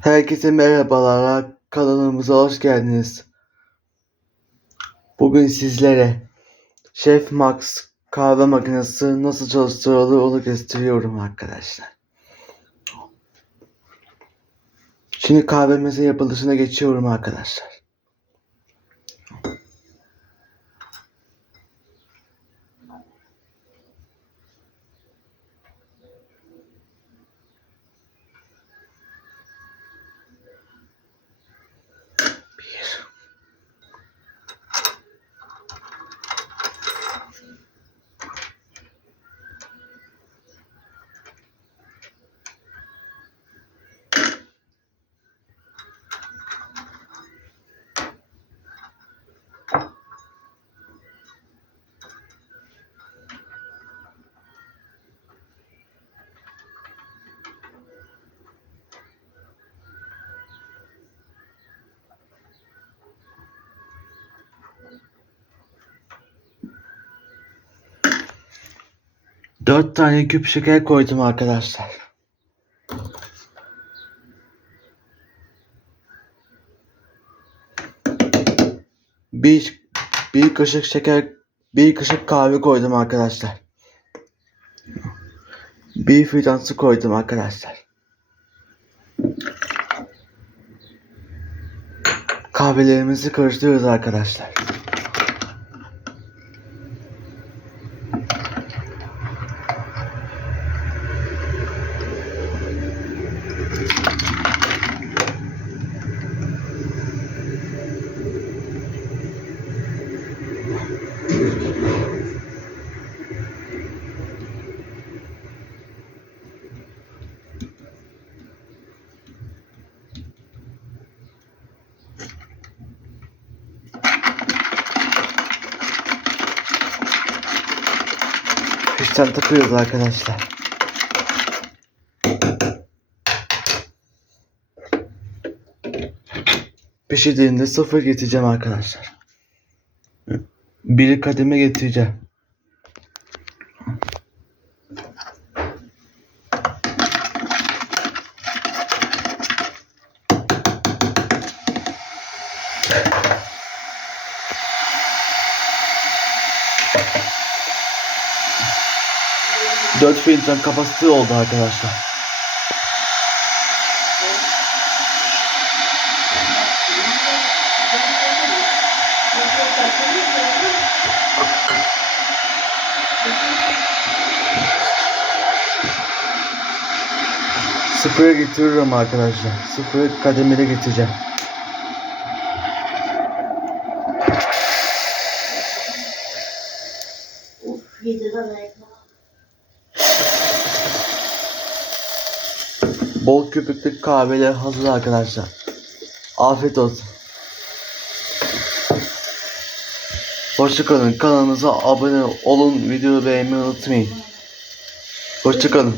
Herkese merhabalar. Kanalımıza hoş geldiniz. Bugün sizlere Chef Max kahve makinesi nasıl çalıştırılır onu gösteriyorum arkadaşlar. Şimdi kahvemizin yapılışına geçiyorum arkadaşlar. 4 tane küp şeker koydum arkadaşlar. Bir, bir kaşık şeker, bir kaşık kahve koydum arkadaşlar. Bir fidan su koydum arkadaşlar. Kahvelerimizi karıştırıyoruz arkadaşlar. Fişten takıyoruz arkadaşlar. Pişirdiğinde sıfır getireceğim arkadaşlar. Bir kademe getireceğim. Dört filtre kapasite oldu arkadaşlar. Sıfıra getiriyorum arkadaşlar. Sıfırı kademede getireceğim. Uf yediden ayakta. Bol köpüklü kahveler hazır arkadaşlar. Afiyet olsun. Hoşçakalın. Kanalımıza abone olun. Videoyu beğenmeyi unutmayın. Hoşçakalın.